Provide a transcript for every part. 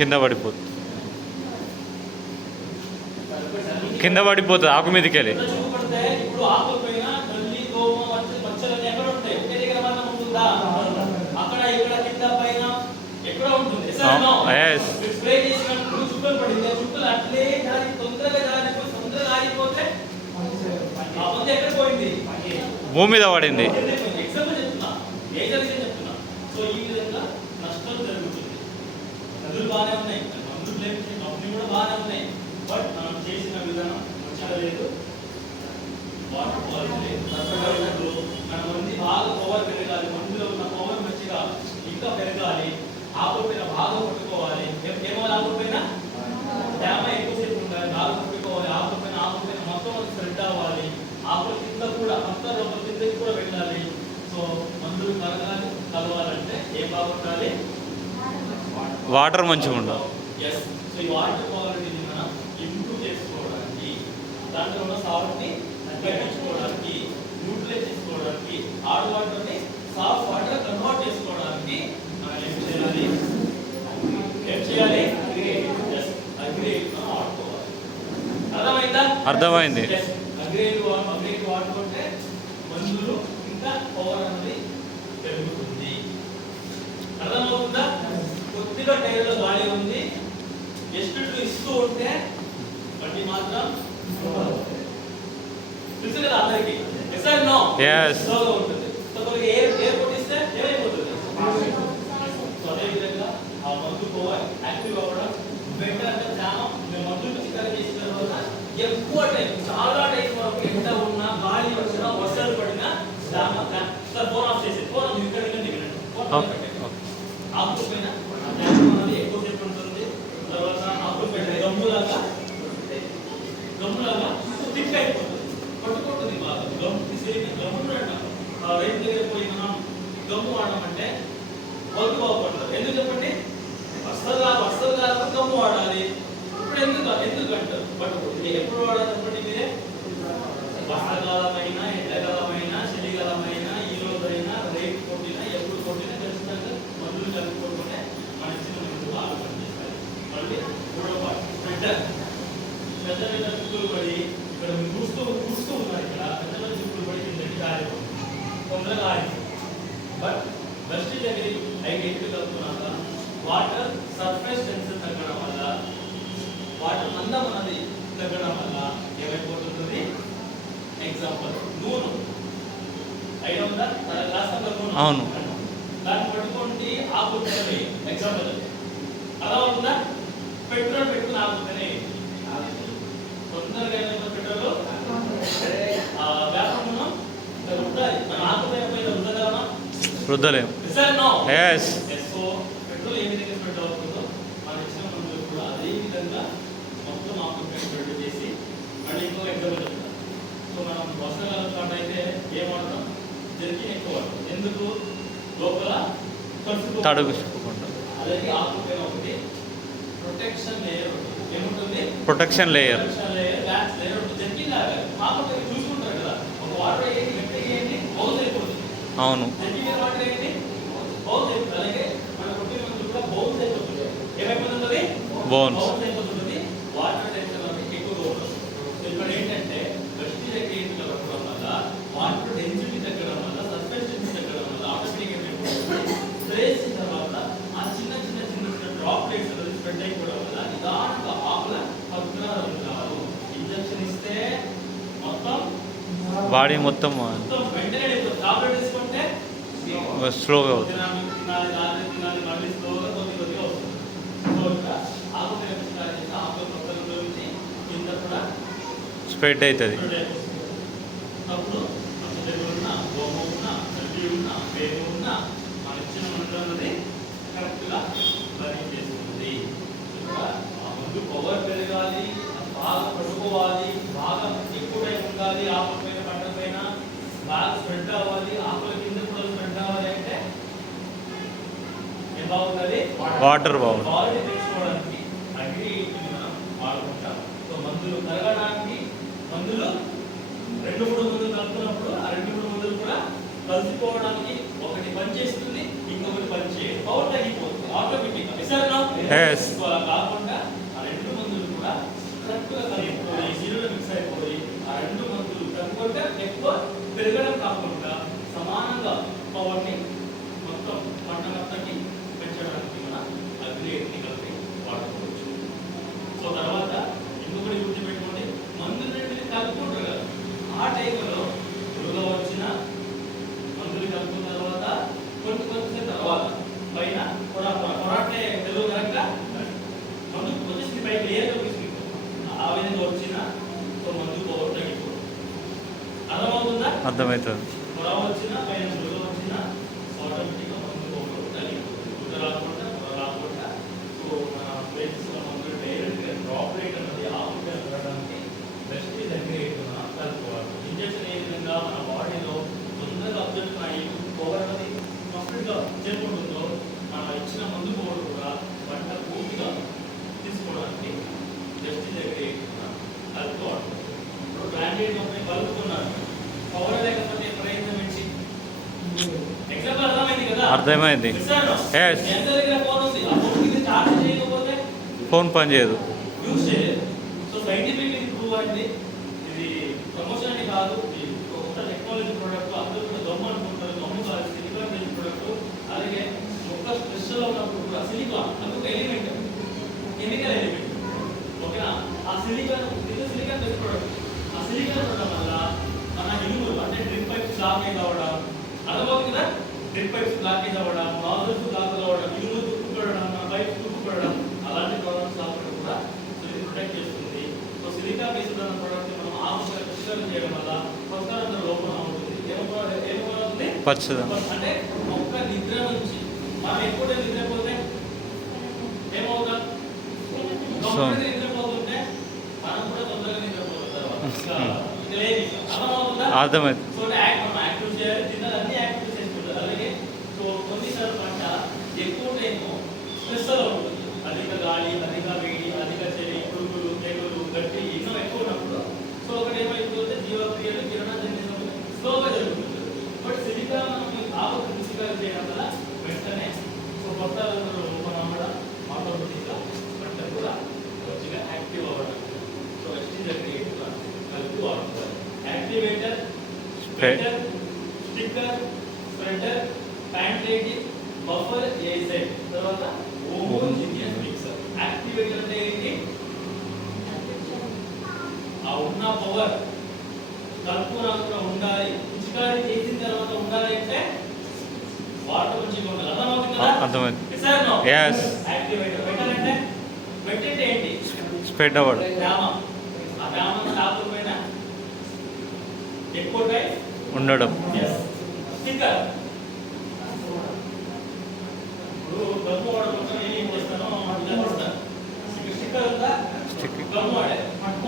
కింద పడిపోతుంది, కింద పడిపోతుంది ఆకు మీదకి వెళ్ళి. భూమి మీద పడింది. సో ఈ విధంగా నష్టాలు జరుగుతుంది. నదులు బాగానే ఉన్నాయి, మందులు కంపెనీ కూడా బాగానే ఉన్నాయి, బట్ మనం చేసిన విధానం చదవలేదు. వాటర్ క్వాలిటీ మన మంది బాగా పవర్ పెరగాలి, మందులో ఉన్న పవర్ మంచిగా ఇంకా పెరగాలి, ఆకుపైన బాగా పట్టుకోవాలి. ఏమో ఆకుపైన తేమ ఎక్కువసేపు ఉండాలి, బాగా పట్టుకోవాలి, ఆకుపైన మొత్తం స్ప్రెడ్ అవ్వాలి, ఆకుల కింద కూడా మొత్తం లోపల కిందకి కూడా వెళ్ళాలి. సో మందులు కలవాలంటే ఏం బాగుండాలి? వాటర్ మంచిగా ఉండాలి. సో ఈ వాటర్ క్వాలిటీని మనం ఇంప్రూవ్ చేసుకోవడానికి, దాంట్లో ఉన్న సాల్ట్ని తగ్గించుకోవడానికి, న్యూట్రిలైజ్ చేసుకోవడానికి, హార్డ్ వాటర్ని సాఫ్ట్ వాటర్ కన్వర్ట్ చేసుకోవడానికి మనం ఏం చేయాలి? అగ్రిగేట్ వాడుకోవాలి. అర్థమైందా? అర్థమైంది. అగ్రిగేట్ వాడుకుంటే మందులు ఇంకా పవర్ అనేది పెరుగుతుంది. అర్థమవుతుందా? కొద్దిగా టైర్లో గాలి ఉంది, ఎస్టు ఇస్తూ ఉంటే బండి మాత్రం తెలుసు కదా అందరికి. స్లోగా ఉంటుంది. ఎయిర్ కొట్టిస్తే ఏమైపోతుంది? అదే విధంగా ఆ మందు పవర్ యాక్టివ్ అవ్వడం బెటర్. అంటే చాలా మందు పిచికారీ చేసిన తర్వాత ఎక్కువ టైం, చాలా టైం వరకు ఎండ ఉన్నా, గాలి వచ్చినా, వర్షాలు పడినా ఫోన్ ఆఫ్ చేసి ఫోన్ ఇక్కడ ఆకుపైన ఎక్కువసేపు ఉంటుంది. తర్వాత ఆకుపైన గమ్ములాగా థిక్ అయిపోతుంది, పట్టుకుంటుంది బాగా. గమ్ములు అంటాం. రైతు దగ్గర పోయి మనం గమ్ము వాడమంటే వాళ్ళు బాగుపడతారు. ఎందుకు చెప్పండి? వస్తారు కాబట్టి గమ్ము వాడాలి. ఇప్పుడు ఎందుకు అంటారు? బట్ ఎప్పుడు వాడాలి చెప్పండి మీరే? వర్షాకాలమైనా, ఎండాకాలమైనా, చలికాలమైనా, ఈ రోజైనా, రేపు కొట్టినా, ఎప్పుడు కొట్టినా ఖచ్చితంగా మందులు కలుపుకుంటూనే మన చిన్న మందులు బాగా పనిచేస్తాయి. మళ్ళీ మూడో పార్ట్ స్ప్రెడ్డర్. పెద్ద పెద్ద చుక్కలు పడి ఇక్కడ చూస్తూ ఉన్నారు. ఇక్కడ పెద్ద పెద్ద చుక్కలు పడి కిందకి కారిపోతుంది, తొందరగా ఆరిపోతుంది. బట్ బెస్ట్ దగ్గర ఎక్కువ కలుపుకున్నాక వాటర్ సర్ఫేస్ టెన్షన్ తగ్గడం వల్ల, వాటర్ మందం అన్నది తగ్గడం వల్ల ఏమైపోతుంది? ఎగ్జాంపుల్ నూనె ఐడియా ఉందా? అవును. దాన్ని పట్టుకోండి ఆకుతనే ఎగ్జాంపుల్ అలా ఉందా? పెట్రోల్ పెట్టుకుని ఆకుతనే తొందరగా పెట్రోల్ వ్యాపారం ఉండాలి. మన ఆకుపైన రుద్దగలమా? రుద్దలేము. సో పెట్రోల్ ఏ విధంగా స్ప్రెడ్ అవుతుందో మన ఇచ్చిన మందులు కూడా అదే విధంగా మొత్తం ఆకుపైన స్ప్రెడ్ చేసి మళ్ళీ ఇంకో ఎగ్జాంపుల్ చెప్తాం. సో మనం వర్షాకాలం స్టార్ట్ అయితే ఏం వాడతాం? జర్కిన్ ఎక్కువ వాడతాం. ఎందుకు? లోపల తడుగుకుండా. అలాగే ఆకుపైన ఒకటి ప్రొటెక్షన్ లేయర్ ఉంటుంది. ఏముంటుంది? ప్రొటెక్షన్ లేయర్, వ్యాక్స్ లేయర్ ఉంటుంది. జర్కిన్ లాగా ఆకుపైన చూసుకుంటారు కదా, ఒక వాటర్ వేయండి, గట్టిగా వేయండి, బౌజ్ అయిపోతుంది. అవును. జర్కిన్ వాటర్ వేయండి, బౌజ్ అయిపోతుంది. అలాగే మన కొట్టిన మందులు కూడా బౌజ్ అయిపోతుంది. ఏమైపోతుంది? బోన్స్ అయిపోతుంది. వాటర్ టెన్షన్ అనేది ఎక్కువగా ఉంటుంది. ఇక్కడ ఏంటంటే బెస్ట్ అగ్రిగేట్ కలపడం వల్ల, వాటర్ డెన్సిటీ తగ్గడం వల్ల, సర్ఫేస్ టెన్సిటీ తగ్గడం వల్ల ఆటోమేటిక్గా ఏమైపోతుంది? స్ప్రే చేసిన తర్వాత ఆ చిన్న డ్రాప్లెట్స్ అనేది స్ప్రెడ్ అయిపోవడం వల్ల నిదానంగా ఆకుల పక్కన రావు. ఇంజెక్షన్ ఇస్తే మొత్తం బాడీ మొత్తం వెంటనే టాబ్లెట్ తీసుకుంటే స్లోగా అవుతుంది. మళ్ళీ స్లోగా కొద్దిగా వస్తుంది. ఆకుపైన పిచికారీ చేస్తే ఆకుల పక్కన నుంచి కింద కూడా స్ప్రెడ్ అవుతుంది. అప్పుడు ఉన్న గోమ ఉన్న చల్లి ఉన్న పేరు ఉన్న మన ఇచ్చిన మందులన్నది కరెక్ట్గా పని చేస్తుంది. ఆ ముందు పవర్ పెరగాలి, బాగా పడుకోవాలి, బాగా ఎక్కువ టైం ఉండాలి, ఆకుల పైన పంట పైన బాగా స్ప్రెడ్ అవ్వాలి, ఆకుల కింద కూడా స్ప్రెడ్ అవ్వాలి అంటే ఏం బాగుంటుంది? వాటర్ బాగుంటుంది. క్వాలిటీ తెచ్చుకోవడానికి అగ్రిగేట్ని మనం వాడుకుంటాం. సో మందులు కలగడానికి మందులు 2-3 మందులు కలుపుతున్నప్పుడు ఆ 2-3 మందులు కూడా కలిసిపోవడానికి ఒకటి పని చేస్తుంది, ఇంకొకటి పని చేయదు. పవర్ తగ్గిపోతుంది ఆటోమేటిక్గా. క్లియర్గా తీసుకుంటాం. ఆ విధంగా వచ్చిన సో మందు పవర్ తగ్గిపోతుంది. అర్థమవుతుందా? అర్థమవుతుంది. పొర వచ్చినా పైన దుర్గ వచ్చినా ఆటోమేటిక్గా మందు పవర్ తగ్గిపోతుంది. దుర్గ రాకుండా పొర రాకుండా సో మన ఫేస్ మందు డైరెక్ట్గా డ్రాప్ రేట్ అనేది ఆకుగా ఉండడానికి బెస్ట్ దగ్గర కలుపుకోవాలి. ఇంజక్షన్ ఏ విధంగా మన బాడీలో తొందరగా అబ్జర్వ్ అయ్యి పవర్ అనేది కంప్లీట్గా చేరుకుంటుందో మనం ఇచ్చిన మందు పవర్ కూడా పంట పూర్తిగా తీసుకోవడానికి బెస్ట్ దగ్గర కలుపుకోవాలి. ఇప్పుడు బ్రాండెడ్ కంపెనీ కలుపుతున్నారు, పవర్ లేకపోతే ప్రయత్నం ఇచ్చి ఎగ్జాంపుల్ అర్థమైంది కదా? అర్థమైంది. Yes. ఎంత దగ్గర ఫోన్ ఉంది, ఆ ఫోన్ కి చార్జ్ చేయకపోతే ఫోన్ పని చేయదు. యూజ్ చేయలేదు. సో సైంటిఫిక్ ఇది ప్రూవ్ అయింది. ఇది ప్రమోషన్ అని కాదు, ఇది ఒక టెక్నాలజీ ప్రోడక్ట్. అందరూ కూడా దొమ్మ అనుకుంటారు, దొమ్మ కాదు, సిలికాన్ బేస్డ్ ప్రోడక్ట్. అలాగే మొక్క స్ట్రెస్లో ఉన్నప్పుడు కూడా సిలికాన్ అదొక ఎలిమెంట్, కెమికల్ ఎలిమెంట్. ఓకేనా? ఆ సిలికాన్ ఇది సిలికాన్ బేస్డ్ ప్రోడక్ట్. ఆ సిలికాన్ ఉండడం వల్ల మన ఇనుములు అంటే డ్రిప్ పైప్స్ బ్లాకేజ్ అవ్వడం, అర్థమవుతుంది కదా? డ్రిప్ పైప్స్ బ్లాకేజ్ అవ్వడం, నాజల్స్ బ్లాకేజ్ అవ్వడం, ఇనుములు తుక్కుపడడం, మన పైప్స్ తుక్కుపడడం, అలాంటి ప్రాబ్లమ్స్ రాకుండా కూడా సో ఇది ప్రొటెక్ట్ చేస్తుంది. సో సిలికా బేస్డ్ ఉన్న ప్రోడక్ట్ మనం ఆకుగా కృషి చేయడం వల్ల కొత్త లోపల ఉంటుంది. ఏమవుతుంది? పచ్చదనం. అంటే మొక్క నిద్ర నుంచి మనం ఎప్పుడు నిద్రపోతే ఏమవుతాం? తొందరగా నిద్రపోతుంటే మనం కూడా తొందరగా నిద్రపోతాం తర్వాత. ఇంకా లేదు, అర్థమవుతుందా? అర్థమైంది. సో మనం యాక్టివ్ చేయాలి, తిన్నది అన్ని యాక్టివ్ చేసుకుంటారు. అలాగే సో కొన్నిసార్లు పంట ఎక్కువ టైం స్ట్రెస్లో ఉంటుంది. అధిక గాలి, అధిక వేడి, అధిక చలి, పురుగులు, తెగులు, గట్టి ఎన్నో ఎక్కువ ఉన్నప్పుడు సో ఒకటి ఏమైపోతే జీవక్రియలు కిరణజన్యం స్లోగా జరుగుతుంది. బట్ సిలికా మనం ఆకు కృషిగా చేయడం వల్ల వెంటనే సో కొత్త రూపం అవ్వడం, ఆటోమేటిక్గా పంట కూడా మంచిగా యాక్టివ్ అవ్వడం. సో ఎస్టీ క్రియేట్గా కలిపి వాడుకోవాలి. Activator, spreader, sticker, spreader, penetrative, buffer, acid, తర్వాత హోమోజీనియస్ మిక్సర్. యాక్టివేటర్ అంటే ఏంటి? ఆ ఉన్న పవర్ కలుపుకోవడానికి ఉండాలి. పిచికారీ చేసిన తర్వాత ఉండాలి అంటే వాటర్ మంచిగా ఉండాలి. అర్థమవుతుంది కదా? అర్థమైంది. Yes. Yes. యాక్టివేటర్ పెట్టాలంటే పెట్టంటే ఏంటి? స్ప్రెడ్ అవ్వడం. గ్రామ ఆ గ్రామం టాప్ పైన ఎక్కువ టైం ఉండడం. స్టిక్కర్ ఇప్పుడు గమ్ము వాడడం కోసం ఏం చేస్తానో ఇలా చేస్తాను. స్టిక్కర్ ఉందా? గమ్ము వాడే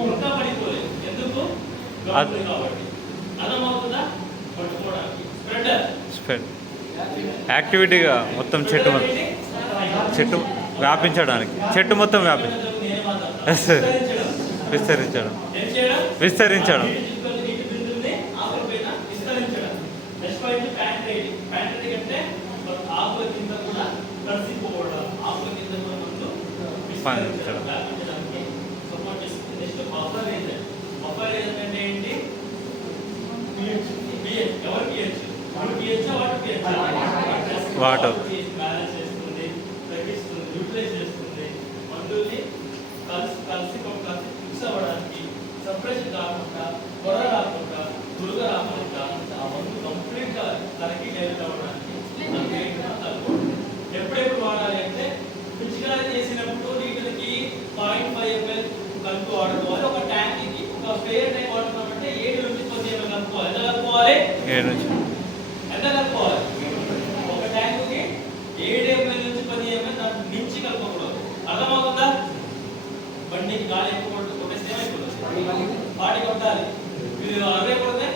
ఇంకా పడిపోలేదు. ఎందుకు? గమ్ము కాబట్టి. అర్థమవుతుందా? పట్టుకోవడానికి. స్ప్రెడర్ స్ప్రెడ్ యాక్టివిటీగా మొత్తం చెట్టు వ్యాపించడానికి, చెట్టు మొత్తం విస్తరించడం. ఆకుల కింద కూడా కలిసిపోవడం, ఆకుల కింద కూడా ముందు వ్యాపించడానికి సపోర్ట్ చేస్తుంది. Next buffer agent. Buffer agent అంటే ఏంటి? పిహెచ్. ఎవరు పిహెచ్? పిహెచ్ వాటర్ బ్యాలెన్స్ చేస్తుంది, తగ్గిస్తుంది, యూటిలైజ్ చేస్తుంది. మందుల్ని కలిసి ఫిక్స్ అవ్వడానికి, సపరేషన్ కాకుండా, పొర రాకుండా, దుర్గ రాకుండా ఆ మందు కంప్లీట్గా తనకి డైరెక్ట్ అవ్వడానికి ఎప్పుడెప్పుడు వాడాలి అంటే పిచికారీ చేసినప్పుడు లీటర్కి 0.5 ml కలుపు వాడుకోవాలి. ఒక ట్యాంక్కి ఒక స్ప్రేయర్ ట్యాంక్ వాడుతున్నామంటే 7 నుంచి 10 ml కలుపుకోవాలి. ఎంత కలుపుకోవాలి? 7 నుంచి. ఎంత కలుపుకోవాలి? ఒక ట్యాంక్కి 7 ml నుంచి 10 ml దాని మించి కలుపుకోకూడదు. అర్థమవుతుందా? బండికి గాలి ఎక్కువ కొట్టేస్తే ఏమైపోతుంది? బాడీ కొట్టాలి. మీరు అవే కొడితే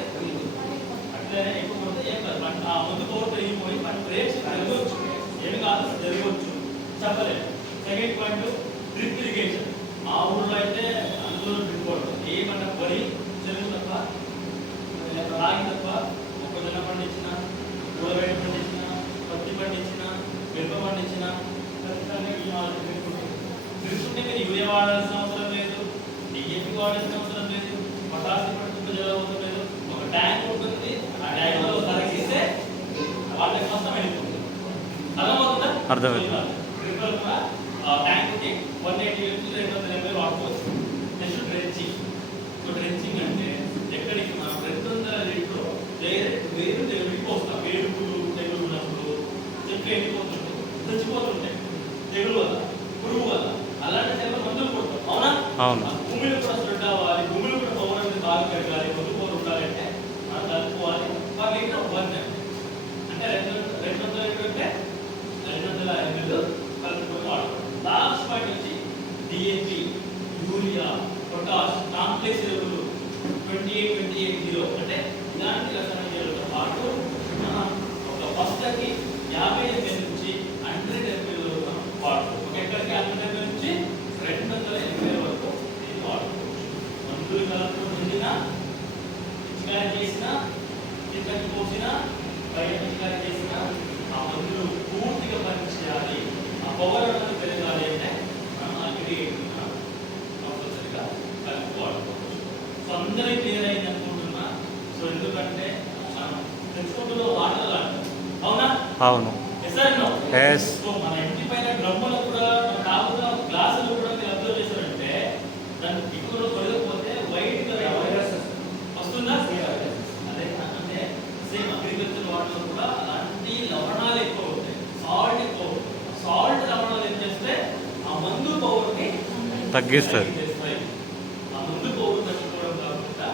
అట్లనే ఎక్కువ కొడితే ఏం కాదు. ఆ ముందు పవర్ పెరిగిపోయి మన రేట్స్ జరగవచ్చు, ఏమి కాదు జరగవచ్చు, చెప్పలేదు. Second point drip irrigation. మా ఊళ్ళో అయితే అందులో డ్రిప్ వాడతాం. ఏమన్నా వరి, చెరుకు తప్ప, రాగి తప్ప, మొక్కజొన్న పండించిన, కూరగాయ పండించిన, పత్తి పండించిన, మిరప పండించిన ఖచ్చితంగా ఈ మాదిరి డ్రిప్ ఉంటుంది. డ్రిప్ ఉంటే మీరు యూరియా వాడాల్సిన అవసరం లేదు, డిఏపి వాడాల్సిన అవసరం లేదు, పొటాషియం పట్టుకుంటూ జరగవసరం లేదు. ఒక ట్యాంక్ ఉంటుంది, ఆ ట్యాంక్లో తరగిస్తే వాళ్ళకి మొత్తం వెళ్ళిపోతుంది. అర్థమవుతుందా? అర్థమవుతుంది. ట్యాంక్కి 180 నుంచి 200 ml వాడుకోవచ్చు. Next drenching. సో డ్రెంచింగ్ అంటే ఎక్కడికి మనం 200 లీటర్ డైరెక్ట్ వేరు వెళ్ళిపోస్తాం. వేడుకులు తెగులు ఉన్నప్పుడు చెట్లు వెళ్ళిపోతుంటాయి, చచ్చిపోతుంటాయి తెగులు వల్ల, పురుగు వల్ల. అలాంటి టైంలో మందులు కొడతాం. అవునా? అవును. ఆ భూమిలో కూడా స్ప్రెడ్ అవ్వాలి, భూమిలో కూడా పవర్ అనేది బాగా పెరగాలి, ముందు పవర్ ఉండాలంటే మనం కలుపుకోవాలి. 1 లీటర్ 1 ml అంటే 200 అంటే 200 ml కలుపుకొని వాడుకోవాలి. లాస్ట్ పాయింట్ వచ్చి డిఏపి, యూరియా, పొటాష్, కాంప్లెక్స్ ఎరువులు 28-28-0 అంటే ఇలాంటి రసాయన ఎరువులతో పాటు మనం ఒక బస్తాకి 50 ml నుంచి 100 ml వరకు వాడుకోవాలి. ఒక ఎకరాకి 100 ml నుంచి 200 ml వరకు దీన్ని వాడుకోవచ్చు. మందులు కలుపుకొని ముందున పిచికారీ చేసిన, కిందకి పోసిన, బయట పిచికారీ చేసిన ఆ మందులు పూర్తిగా పనిచేయాలి. ఆ పవర్ అనేది పెరగాలి అంటే మనం అగ్రిగేట్ కంపల్సరీగా కలిపి వాడుకోవచ్చు. సో అందరికీ క్లియర్ అయింది అనుకుంటున్నా. సో ఎందుకంటే మనం తెచ్చుకుంటున్న వాటర్ లాంటి అవునా? అవును. ఎస్. సో మన ఇంటి పైన డ్రమ్ములు కూడా తాగుతున్న గ్లాసులు కూడా మీరు అబ్జర్వ్ చేశారంటే దాన్ని ఎక్కువలో తొలగకపోతే వైట్ కలర్ వస్తుందా? అదే అంటే సేమ్ అగ్రికల్చర్ వాటర్లో కూడా అలాంటి లవణాలు ఎక్కువ ఉంటాయి, సాల్ట్ ఎక్కువ ఉంటుంది. సాల్ట్ లవణాలు ఏం చేస్తే ఆ మందు పవర్ని తగ్గిస్తారు. ఆ మందు పవర్ తగ్గిపోవడం కాకుండా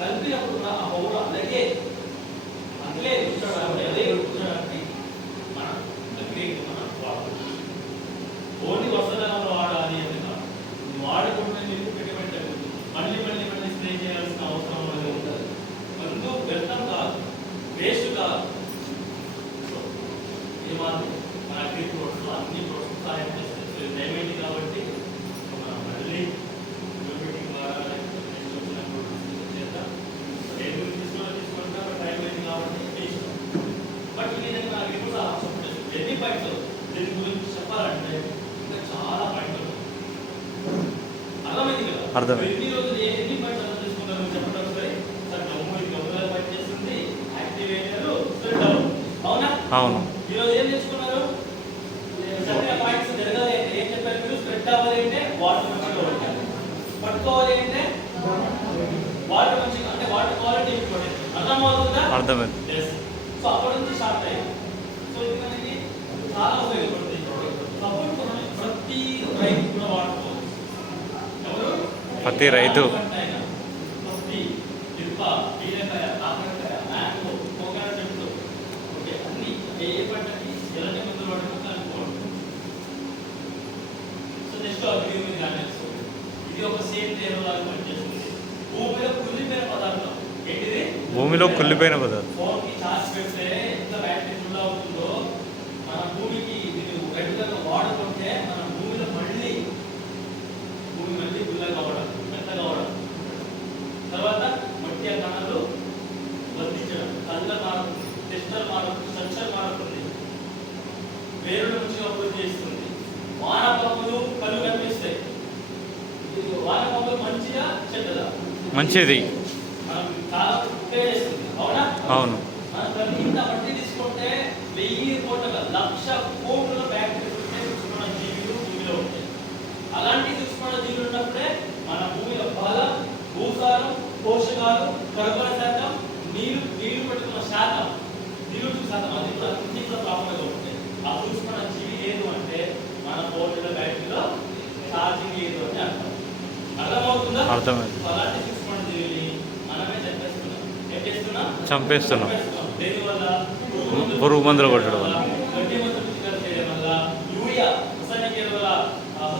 కలిపినప్పుడు కూడా ఆ పవర్ అలాగే ఉంచడానికి అదే ఉంచడానికి మనం అగ్రిగేట్ మనం వాడుకోవచ్చు. ఓన్లీ వర్షాకాలంలో వాడాలి అని కాదు, వాడకుండా మీరు పెట్టుబడి తగ్గుతుంది. మళ్ళీ స్ప్రే చేయాల్సిన అవసరం అనేది ఉంటుంది. మందు వ్యర్థం కాదు, వేస్ట్ కాదు. సో ఏమాత్రం మన అగ్రి ప్రోడక్ట్స్ అన్ని ప్రోడక్ట్స్ సహాయం చేస్తాయి. దయమైంది కాబట్టి మనం మళ్ళీ బట్ ఇది నాకు ఇప్పుడు ఎన్ని పాయింట్స్ దీని గురించి చెప్పాలంటే ఇంకా చాలా పాయింట్లు అర్థమైంది కదా? అర్థమైంది. ఎన్ని రోజులు ఎన్ని పాయింట్స్ అర్థం చేసుకున్నారు చెప్పడం సరే. సార్ గమ్ముగా పని చేస్తుంది, యాక్టివేటర్, స్ప్రెడ్ అవునా? అవును. ఈరోజు ఏం నేర్చుకున్నారు? చెప్పిన పాయింట్స్ జరగాలి అంటే ఏం చెప్పారు మీరు? స్ప్రెడ్ అవ్వాలి అంటే వాటర్ మంచిగా ఉండాలి, పట్టుకోవాలి అంటే వాటర్ మంచిగా అంటే వాటర్ క్వాలిటీ ఇంపార్టెంట్. అర్థమవుతుందా? అర్థమైంది. సో అప్పటి నుంచి స్టార్ట్ అయ్యింది. సో ఇది మనకి చాలా ఉపయోగపడుతుంది. సపోర్ట్ ప్రతి రైతు కూడా వాడుకోవచ్చు. ఎవరు? ప్రతి రైతు. పత్తి, మిరప, బీరకాయ, కాకరకాయ, మ్యాంగో, కోకోనట్ చెట్లు, ఓకే అన్ని ఏ పంటకి ఎలాంటి మందులు వాడటం అనుకోవాలి. సో నెక్స్ట్ అగ్రిగేట్ గార్డెన్స్ ఇది ఒక సేమ్ లేయర్ లాగా పనిచేస్తుంది. భూమిలో కుళ్ళిపోయిన పదార్థం ఏంటిది? భూమిలో కుళ్ళిపోయిన పదార్థం. ఫోన్కి ఛార్జ్ పెడితే ఎంత బ్యాటరీ ఫుల్ అవుతుందో మన భూమికి ఇది రెగ్యులర్గా వాడుకుంటే మన భూమిలో మళ్ళీ గుల్లగా అవ్వడం, మెత్తగా అవ్వడం, తర్వాత మట్టి కణాలు వర్ధించడం, కళ్ళ మారుతుంది, టెస్టర్ మారుతుంది, స్ట్రక్చర్ మారుతుంది, వేరుల నుంచి అభివృద్ధి చేస్తుంది. వానపాములు కళ్ళు కనిపిస్తాయి. వానపాములు మంచిగా చెడ్డదా? మంచిది. చాలా ఉపయోగిస్తుంది అవునా? అవును. మనం ఇంత మట్టి తీసుకుంటే 1000 కోట్ల 1,00,000 కోట్ల బ్యాక్టీరియా సూక్ష్మ జీవులు భూమిలో ఉంటాయి. అలాంటి సూక్ష్మ జీవులు ఉన్నప్పుడే మన భూమిలో బలం, భూసారం, పోషకాలు, కర్బన శాతం, నీరు పెట్టుకున్న శాతం, నీరు శాతం అది కూడా అన్ని కూడా ప్రాబ్లంగా ఉంటాయి. ఆ సూక్ష్మ జీవి లేదు అంటే మన కోట్ల బ్యాటరీలో ఛార్జింగ్ లేదు అని అర్థం. అర్థమవుతుందా? అర్థమైంది. అలాంటి సూక్ష్మ జీవిని మనమే చంపేస్తున్నాం. పురుగు మందులు కొట్టడం వల్ల, గడ్డి మందులు పిచికారీ చేయడం వల్ల, యూరియా రసాయనిక ఎరువుల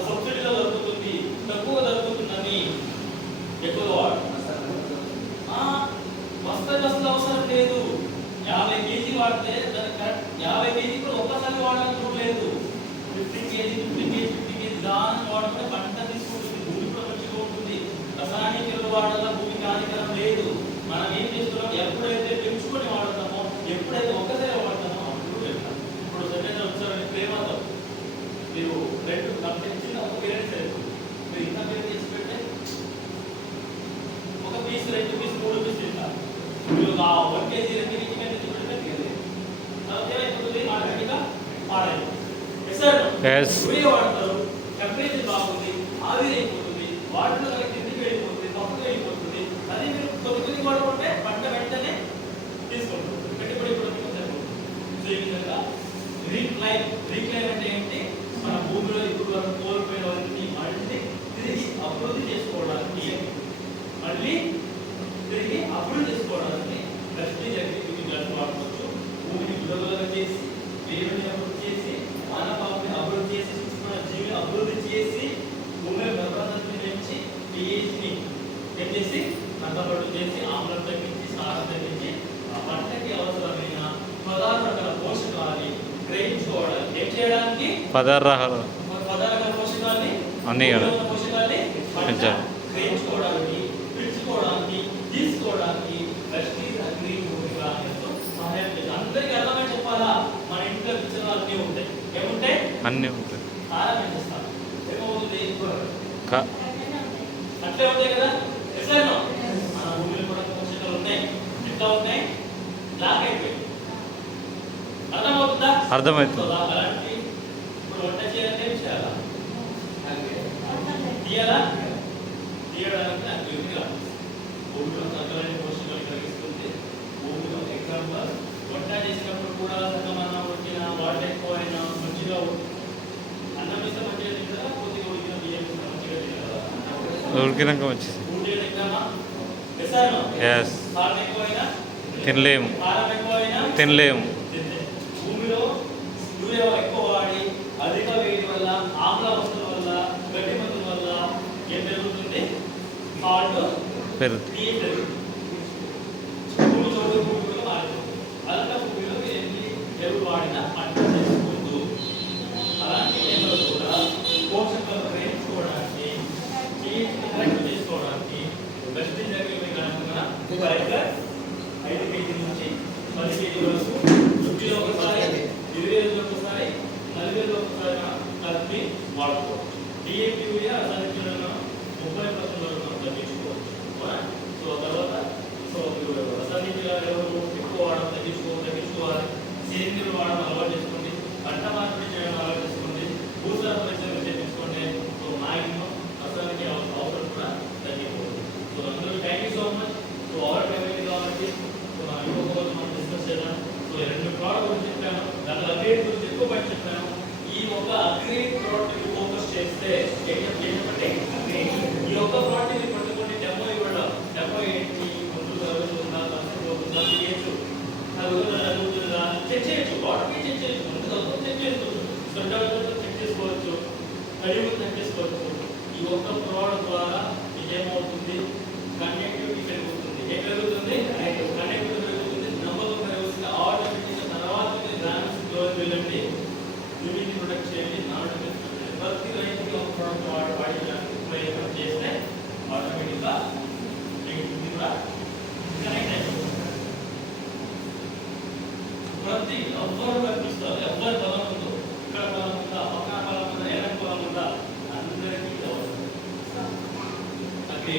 సబ్సిడీలో దొరుకుతుంది, తక్కువ దొరుకుతుందని ఎక్కువగా వాడు. బస్తాలు అవసరం లేదు. 50 కేజీ వాడితే దానికి కరెక్ట్ 50 కేజీ కూడా ఒక్కసారి వాడాలని రూల్ లేదు. 50 కేజీ దాన్ని వాడుకుంటే పంట తీసుకుంటుంది, భూమి కూడా మంచిగా ఉంటుంది. రసాయనిక ఎరువులు వాడాల భూమికి హానికరం లేదు. మనం ఏం చేస్తున్నాం? ఎప్పుడైతే పెంచుకొని వాడతామో, ఎప్పుడైతే ఒక్కసారి వాడతామో అప్పుడు వెళ్తాం. ఇప్పుడు సెకండ్ వచ్చారని ప్రేమతో మీరు 2 చిన్న ఒక పేరెంట్స్ అవుతుంది. మీరు ఇంకా పేరెంట్ చేసి పెడితే ఒక పీస్ 2 పీస్ 3 పీస్ తింటారు. మీరు 1 కేజీ 2 కేజీ చికెన్ తెచ్చి పెడితే తినలేదు. తర్వాత ఏమైపోతుంది? ఆటోమేటిక్గా పాడైపోతుంది. వాడతారు, టెంపరేచర్ బాగుంది, ఆవిరి అయిపోతుంది, వాటిలో కిందికి వెళ్ళిపోతుంది, పప్పుకి వెళ్ళిపోతుంది. అది మీరు కొద్ది వాడుకుంటే పంట వెంటనే తీసుకుంటుంది, పెట్టుబడి కూడా సరిపోతుంది. సో ఈ విధంగా రీక్లైన్ అంటే ఏంటి? మన భూమిలో ఇప్పుడు వరకు కోల్పోయినవన్నీ మళ్ళీ తిరిగి అభివృద్ధి చేసుకోవడానికి మళ్ళీ తిరిగి అభివృద్ధి చేసుకోవడానికి ప్రెస్టీజ్ యాక్టివిటీస్ వాడుకోవచ్చు. భూమిని గుల్లగా చేసి వేరుని అభివృద్ధి చేసి మానవాళిని అభివృద్ధి చేసి సూక్ష్మ జీవిని అభివృద్ధి చేసి భూమి గర్భాన్ని పెంచి pH-ని పెంచేసి నల్లబడు చేసి ఆమ్లం తగ్గించి సారం తగ్గించి ఆ పంటకి అవసరమైన పదార్థాల పోషకాలని గ్రహించుకోవడానికి ఏం చేయడానికి పదార్థాలు పోషకాలని అన్నీ పోషకాలని పెంచాలి. గ్రహించుకోవడానికి పిలుచుకోవడానికి తీసుకోవడానికి ప్రెస్టీజ్ అగ్రి భూమిగా ఎంతో సహాయం చేస్తుంది. అందరికీ అర్థమై చెప్పాలా? మన ఇంట్లో విత్తనాలు అన్నీ ఉంటాయి. ఏముంటాయి? అన్నీ ఉంటాయి. సారా పెంచేస్తాం. ఏమవుతుంది? క- అట్లే ఉంటాయి కదా. ఎట్లనో మన భూమిలో కూడా పోషకాలు ఉన్నాయి. ఎట్లా ఉన్నాయి? బ్లాక్ అయిపోయి అర్థమవుతుందా? అర్థమవుతుంది. అలాంటి ఇప్పుడు వంట చేయాలంటే ఏం చేయాలా? తీయాలా? తీయడానికి అగ్రిగా భూమిలో సకలైన పోషకాలు కలిగిస్తుంది. భూమిలో ఎగ్జాంపుల్ వంట చేసినప్పుడు కూడా సగమన్నా ఉడికిన వాటర్ ఎక్కువైనా మంచిగా అన్నం ఇస్తే మంచిగా తింటారా? కొద్దిగా ఉడికిన బియ్యం ఇస్తే మంచిగా తింటారా? ఉడికినాక వచ్చేసి ఉడికిన ఎగ్జామా? ఎస్ఆర్నో? ఎస్ సాల్ట్ ఎక్కువైనా తినలేము కారం ఎక్కువైనా తినలేము. భూమిలో యూరియా ఎక్కువ వాడి అధిక వేడి వల్ల ఆమ్ల వస్తువుల వల్ల గడ్డి మందుల వల్ల ఏం జరుగుతుంది? సాల్ట్ పెరుగుతుంది. pH పెరుగుతుంది. భూమి చోటు భూమిలో మారిపోతుంది. అలాంటి భూమిలో ఎన్ని ఎరువు వాడినా పంట చేసుకుంటూ అలాంటి టైంలో కూడా పోషకాలు గ్రహించుకోవడానికి కరెక్ట్ చేసుకోవడానికి బెస్ట్ జరిగే కనుక 5 కేజీ నుంచి 10 కేజీ వరకు రుచిలో ఒకసారి 20 రోజులకు ఒకసారి 40 రోజులకు ఒకసారి కలిపి వాడుకోవచ్చు. డిఏపి యూరియా రసాయనికులను 30% వరకు మనం తగ్గించుకోవచ్చు. సో తర్వాత రసాయనికులు ఎక్కువ వాడడం తగ్గించుకోవాలి. సేంద్రియులు వాడడం అలవాటు చేసుకోండి. పంట మార్పిడి చేయడం అలవాటు చేసుకోండి. భూసార పరిశ్రమ చేయించుకోండి. సో మ్యాక్సిమం రసాయనిక అవసరం కూడా తగ్గిపోతుంది. సో అందరూ thank you so much. So our favourite కాబట్టి ఇంకొక రోజు మనం డిస్కస్ చేద్దాం. సో 2 ప్రోడక్ట్ గురించి చెప్పాను. దాంట్లో అగ్రేడ్ గురించి ఎక్కువ బయట చెప్పాను. ఈ ఒక అగ్రేడ్ ప్రోడక్ట్ ఫోకస్ చేస్తే ఏంటంటే ఈ ఒక్క ప్రోడక్ట్ ని పట్టుకొని డెమో ఇవ్వడం. డెమో ఏంటి? ముందు చదువుతుందా, చదువుతుందా, చేయొచ్చు, చదువుతుందా చెక్ చేయొచ్చు. వాటర్ చెక్ చేయొచ్చు, ముందు చదువు చెక్ చేసుకోవచ్చు, చెక్ చేసుకోవచ్చు, కలిగి చెక్ చేసుకోవచ్చు. ఈ ఒక్క ప్రోడక్ట్ ద్వారా ఏమవుతుంది? కనెక్టివిటీ పెరుగుతుంది. ఏం పెరుగుతుంది? కనెక్టివిటీ పెరుగుతుంది. నమ్మకం పెరుగుతుంది. ఆటోమేటిక్గా తర్వాత గ్రామ్స్ గ్రోత్ వెళ్ళండి. హ్యూమిడిటీ ప్రొటెక్ట్ చేయండి. ప్రతి రైతుకి ఒక ప్రోడక్ట్ వాడడానికి ప్రయత్నం చేస్తే ఆటోమేటిక్గా ఇది కూడా కనెక్ట్ అయిపోతుంది. ప్రతి ఎవ్వరు కనిపిస్తారు, ఎవ్వరు బలం ఉందో, ఇక్కడ బలం ఉందా, పక్కన బలం ఉందా, ఎడం బలం ఉందా, అందరికీ అవసరం. ఓకే.